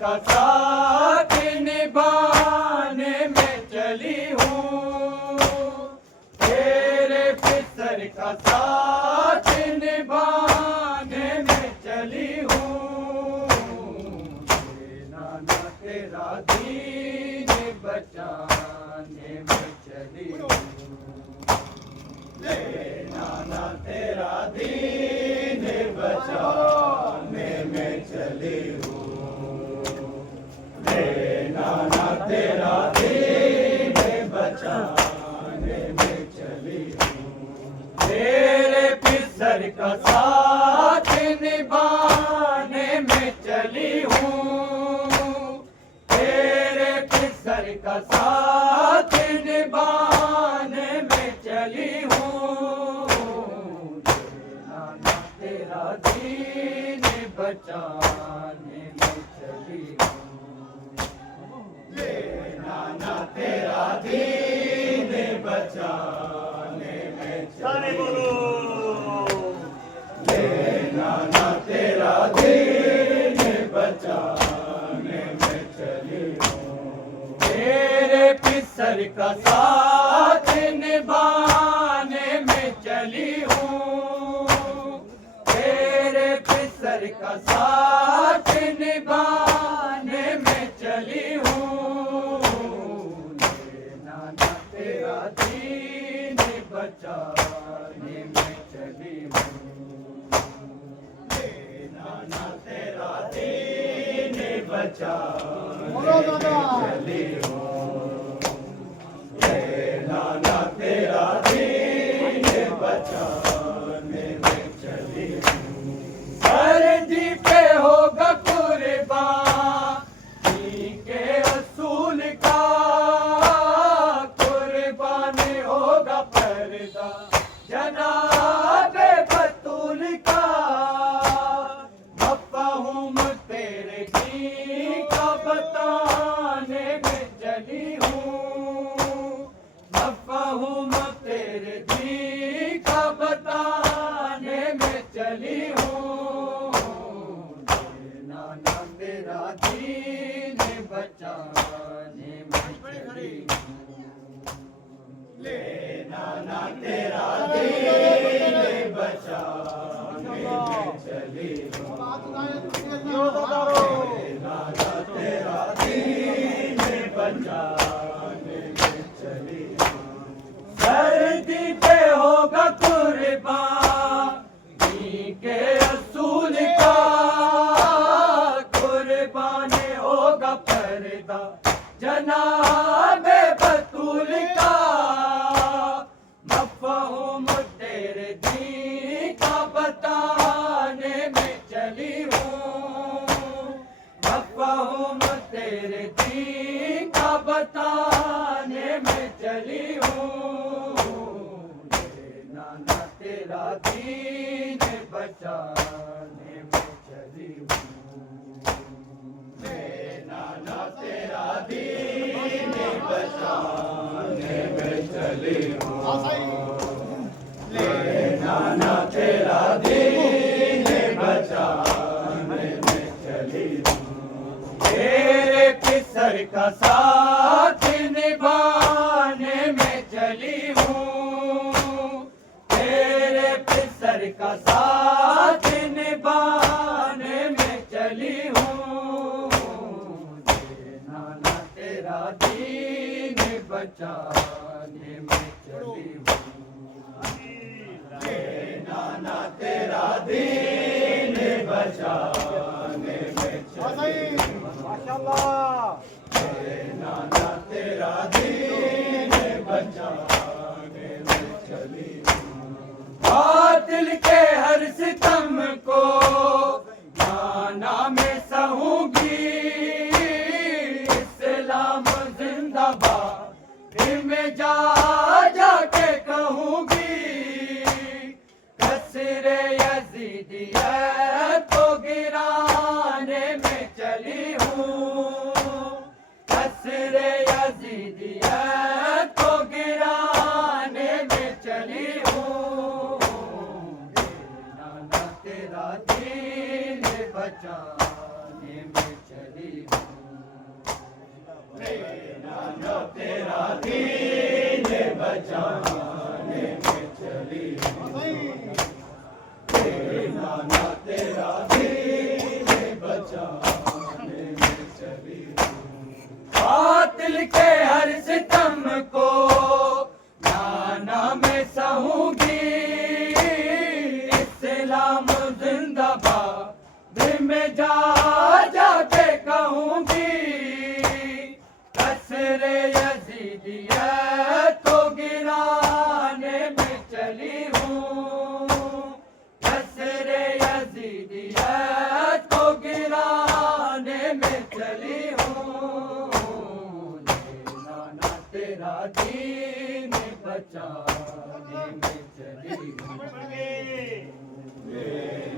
का साथ निभाने में चली हूँ, तेरे पिसर का साथ निभाने में चली हूँ। नाना तेरा दीन बचाने में चली हूँ, नाना तेरा दीन बचाने में चली हूँ। नाना तेरा दीन बचाने में चली हूँ, तेरे पिसर का साथ निभाने में चली हूँ, तेरे पिसर का साथ निभाने में चली हूँ। नाना तेरा दीन बचाने में चली हूँ, नाना तेरा दीन बचाने में चली हूँ, नाना तेरा दीन बचाने में चली हूँ, तेरे पिसर का साथ निभाने में चली हूँ, तेरे पिसर का साथ निभाने में चली हूँ। नाना तेरा दीन बचाने में चली हूँ, नाना तेरा दीन बचाने में चली हूँ, नाना तेरा दीन बचाने में चली हूँ। सर्दी पे होगा कुर्बान के असूल का, कुर्बान होगा पर्दा जनाबे बतूल का। मफ़हूम तेरे दीन का बताने में चली हूँ, मफ़हूम तेरे दीन का बताने में चली हूँ। नाना तेरा दीन बचाने में चली हूँ, नाना तेरा दीन बचाने में चली हूँ, नाना तेरा दीन बचाने में चली हूँ। सर्दी पे होगा कुर्बान के असूल का, कुर्बान होगा पर्दा जनाबे बतूल का। मफ़हूम तेरे दीन का बताने में चली हूँ, मफ़हूम तेरे दीन का बताने में चली हूँ। नाना तेरा दीन बचाने में चली हूँ, नाना तेरा दीन बचाने में चली हूँ, नाना तेरा दीन बचाने में चली हूँ, तेरे पिसर का साथ निभाने में चली हूँ, तेरे पिसर का साथ निभाने में चली हूँ। नाना तेरा दीन बचाने में चली हूँ, नाना तेरा दीन बचाने में चली हूँ, नाना तेरा दीन बचाने में चली हूँ। बातिल के हर सितम को नाना में सहूंगी, इस्लाम जिंदाबाद दिल में जा जाके कहूंगी। कसरे यजीदियत को गिराने में चली चली हूँ, कसरे यजीदियत को गिराने में चली हूँ। नाना तेरा दीन बचाने में चली हूँ, नाना तेरा दीन बचाने में चली हूँ, नाना तेरा दीन बचाने में चली हूँ। बातिल के हर सितम को नाना में सहूंगी, इस्लाम जिंदाबाद दिल में जा जाके कहूंगी, कसरे यजीदियत को गिराने में चली हूँ, कसरे यजीदियत को गिराने में चली हूँ। नाना तेरा दीन बचाने में चली हूँ,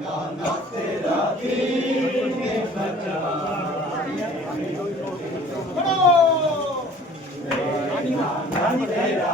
नाना तेरा दीन बचाने में चली हूँ, नाना तेरा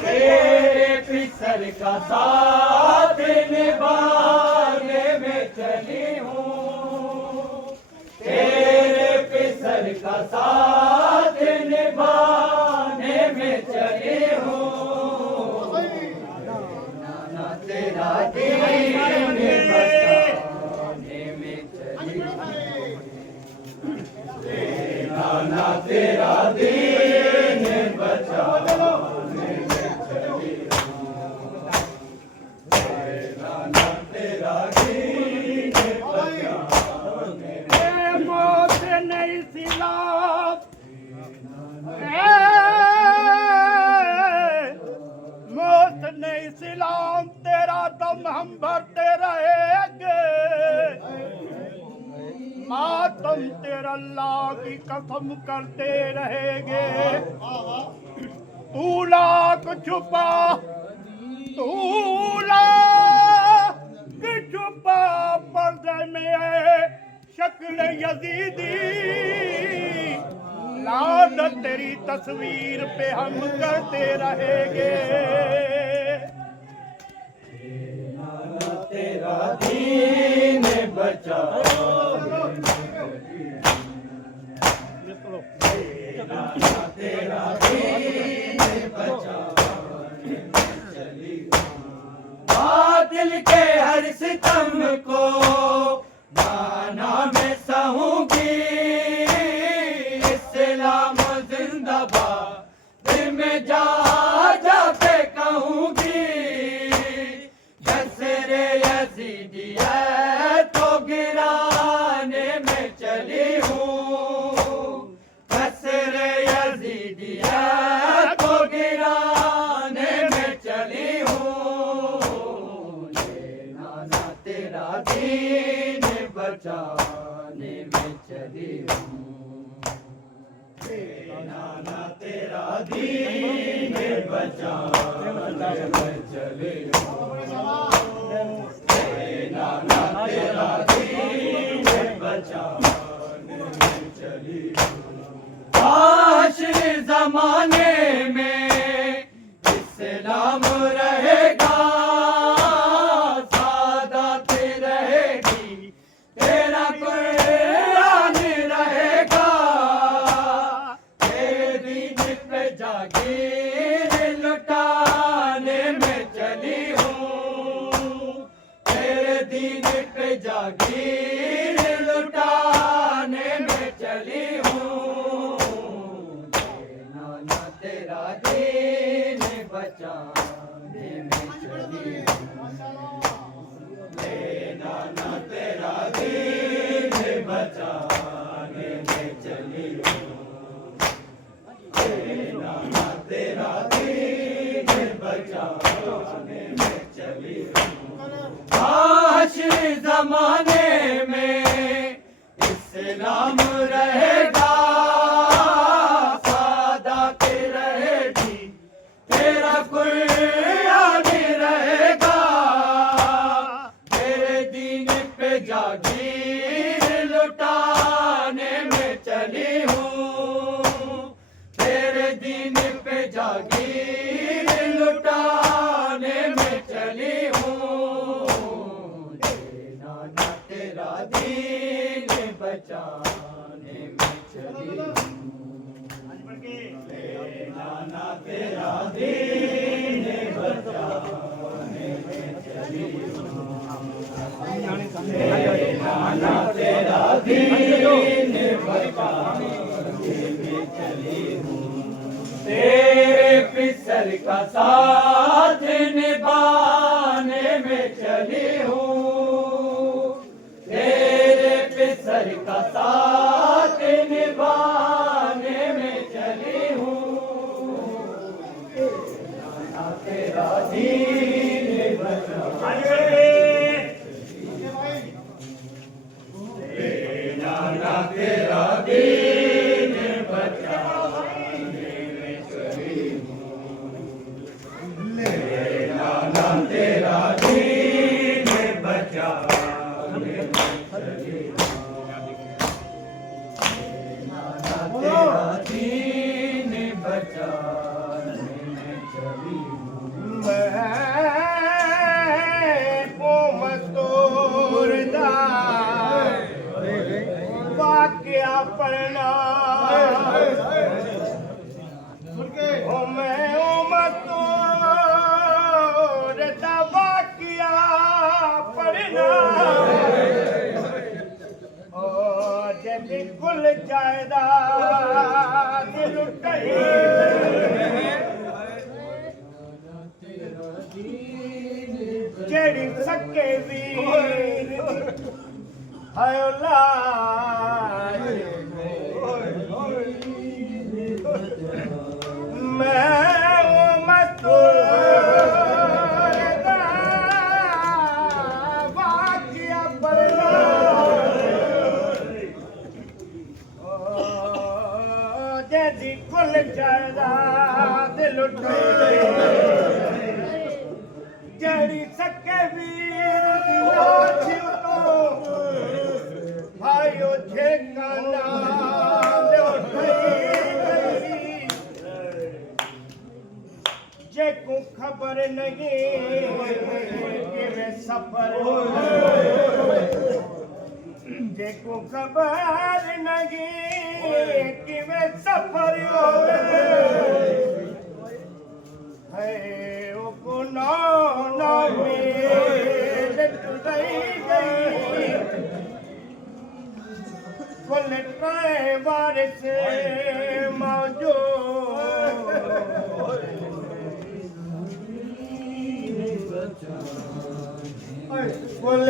तेरे पिसर का साथ निभाने में चली हूँ, तेरे पिसर का साथ निभाने में चली हूँ। नाना तेरा दीन बचाने में चली हूँ, नाना तेरा दीन बचाने में चली हूँ, नाना तेरा दीन बचाने में। मौत नहीं सिलाब, मौत नहीं सिलाम, तेरा दम हम भरते रहेंगे, मातम तेरा अल्लाह की कसम करते रहेंगे। तू लाख छुपा, तू लाख छुपा, पर्दे में है शक्ल यजीदी, लानत तेरी तस्वीर पे हम करते रहेंगे। नाना तेरा दीन बचाने में चली हूँ, नाना तेरा दीन बचाने में चली हूँ। बातिल के हर सितम को नाना में सहूंगी, इस्लाम जिंदाबाद दिल में जा जाके कहूंगी, कसरे यजीदियत को गिराने में चली हूँ, कसरे यजीदियत को गिराने में चली हूँ। नाना तेरा दीन बचाने में चली हूँ, नाना तेरा दीन बचाने में चली हूँ, नाना तेरा दीन बचाने में चली हूँ। आखिरी जमाने में इस्लाम रहेगा, सादत रहेगी, तेरा कुरान रहेगा, तेरे दीन पे जागीर लुटाने में चली हूँ, तेरे दीन पे जागीर लुटाने में चली हूँ। नाना तेरा दीन बचाने में चली हूँ, नाना तेरा दीन बचाने में चली हूँ, नाना तेरा दीन बचाने में चली हूँ। आखिरी जमाने में इस्लाम रहेगा, सादत रहेगी, तेरा कुरान रहेगा, जागीर लुटाने में चली हूँ, तेरे दीन पे जागीर लुटाने में चली हूँ। लेना ना तेरा दीन बचाने में चली हूँ, लेना ना तेरा दीन बचाने में चली हूँ, लेना ना तेरा दीन बचाने में चली हूँ। तेरे पिसर का साथ निभाने में चली हूँ, तेरे पिसर का साथ निभाने में चली हूँ। ना तेरा दीन बचाने, ना तेरा दीन बचाने में चली हूँ, लेना ना तेरा दीन बचाने में चली हूँ, लेना ना तेरा दीन बचाने में चली हूँ। वाक्या पढ़ना ओ मैं उमतो रता वाक्या पढ़ना ओ जब कुल जायदा दिल उठई जेड़ी सके वीर हयोला मैं मतो वाक्या पढ़ना जैसी कुल जायदाद लुटे जड़ी सके वीर भाइयों ठेकाना जेको खबर नहीं कि वे सफर जेको खबर नहीं कि वे सफर है ओ को ना मेरे गई कुल बार से मौजूद कुल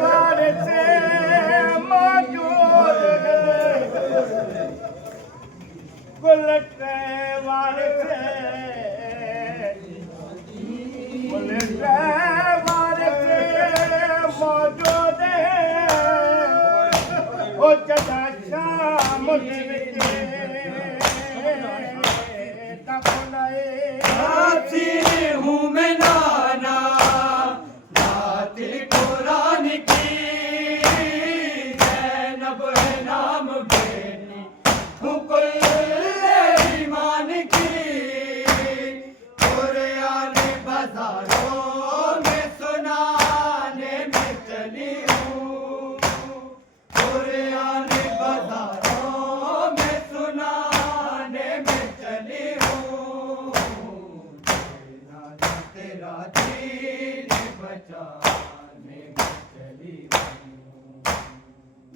बार से मौजूद कुल बार से कुल बार से मौजूद ओ जदा शाम हूँ मैं नाना नाते कुरान की, ज़ैनब है नाम बेटी मुकुल ईमान की। कुरान बाजारों में सुनाने में चली हूँ, कुरान बाजारों में सुनाने में चली हूँ। तेरा दीन बचाने में चली हूँ,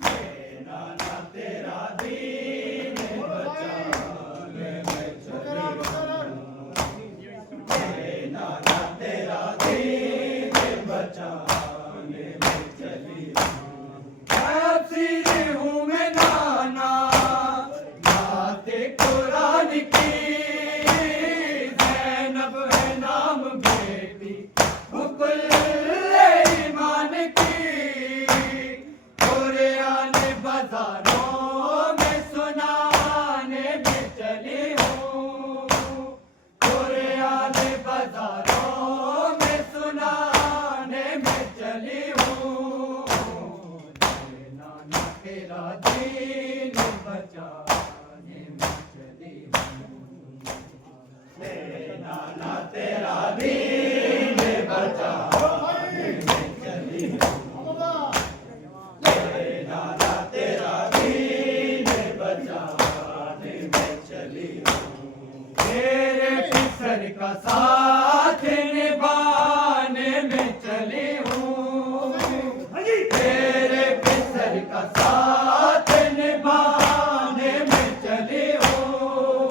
लेना ना तेरा दीन बचाने में चली हूँ, लेना ना तेरा दीन बचाने में चली हूँ। हसीन हूँ मैं नाना नाते कुरान की, ज़ैनब है नाम बेटी मुकुल का साथ निभाने में चली हूँ, तेरे पिसर का साथ निभाने में चली हूँ,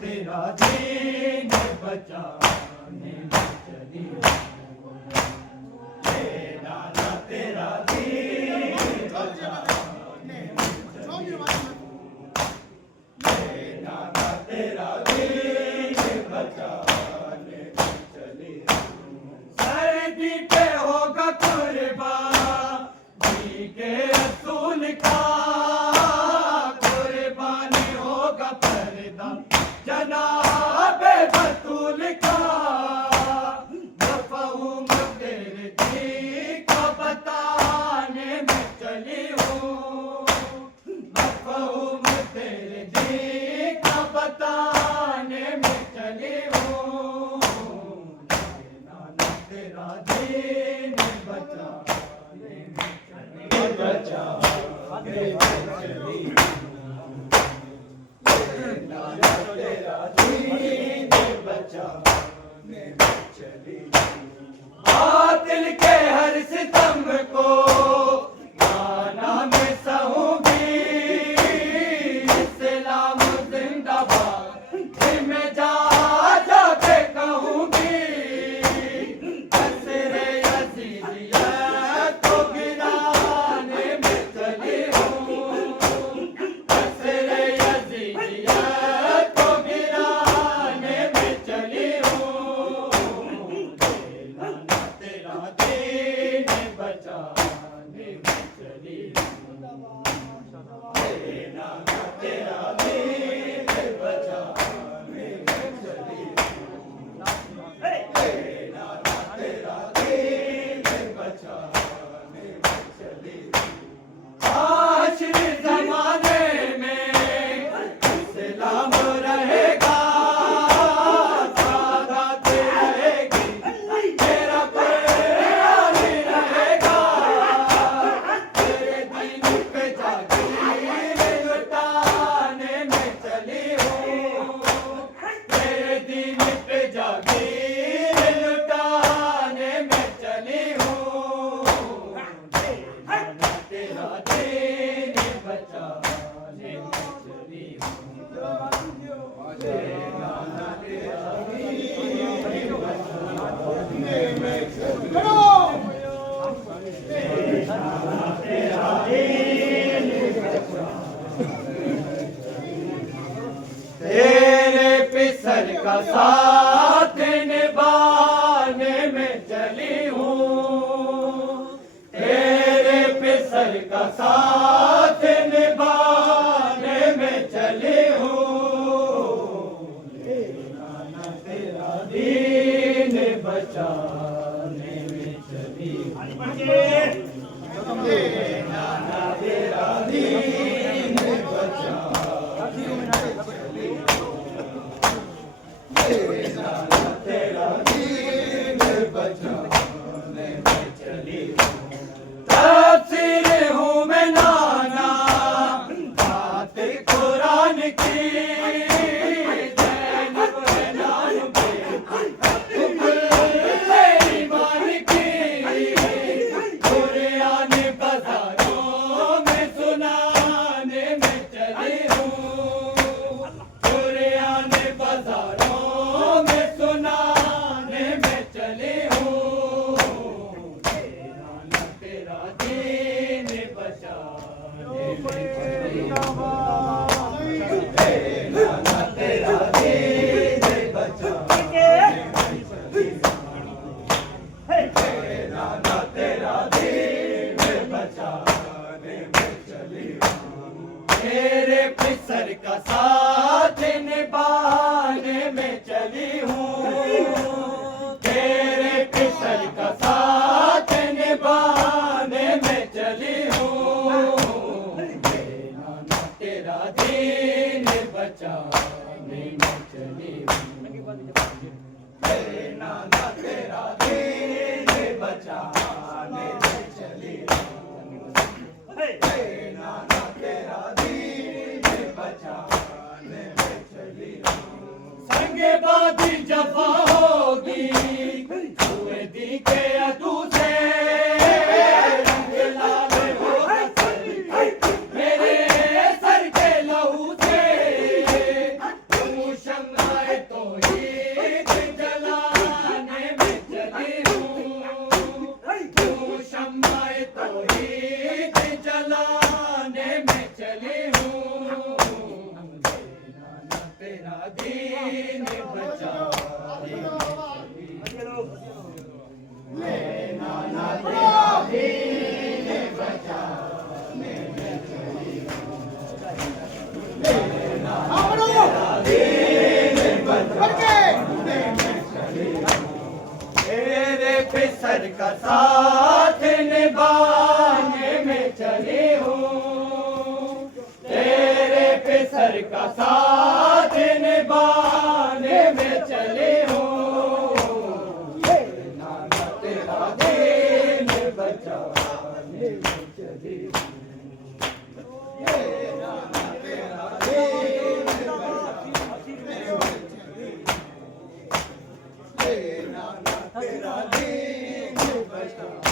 तेरा दीन बचाने में चली हूँ, तेरा दीन बचाने में चली हूँ, तेरा दीन बचाने में चली हूँ। सर्दी पे होगा कुर्बान जी के रसूल का, कुर्बानी होगा पर्दा जनाबे बतूल का, मफहूम तेरे जी का बताने में चली हूँ, मफहूम तेरे जी का बताने में चली हूँ, तेरा दीन बचाने में चली तेरा दीन बचाने में चली बातिल के हर सितम को गाना में सहूंगी, इस्लाम जिंदाबाद में जा जाके कहूंगी, असरे यजीदियत को गिराने में चली हूँ, असरे यजीदियत को गिराने में चली हूँ, तेरा दीन बचाने में चली हूँ, तेरा दीन बचाने में चली हूँ, तेरा दीन बचाने में चली हूँ। आखिरी ज़माने में इस्लाम रहेगा, सादात रहेगी, तेरा कुरान रहेगा, तेरे दीन पे जागीर लुटाने में चली हूँ, तेरे दीन पे जागीर लुटाने में चली हूँ, तेरा दीन बचाने में चली हूँ, तेरे पिसर का साथ निभाने में चली हूँ, तेरे पिसर का साथ निभाने में चली हूँ, तेरा दीन बचाने में चली हूँ, तेरा दीन बचाने में चली हूँ, तेरा दीन बचाने में चली हूँ। तफसीर हूँ मैं नाना बात कुरान की, ज़ैनब है नाम पे कुल ईमान की, कुरान बाज़ारों में सुनाने में चली हूँ, कुरान बाज़ारों में सुनाने में चली हूँ, दीन बचा नाना तेरा दीन बचा तेरे फिसर का साथ निभाने में चली हूँ तेरे फिसर का साथ निभाने में चली हूँ नाना तेरा दीन बचाने में चली हूँ नाना तेरा दीन बचाने तेरा दीन बचा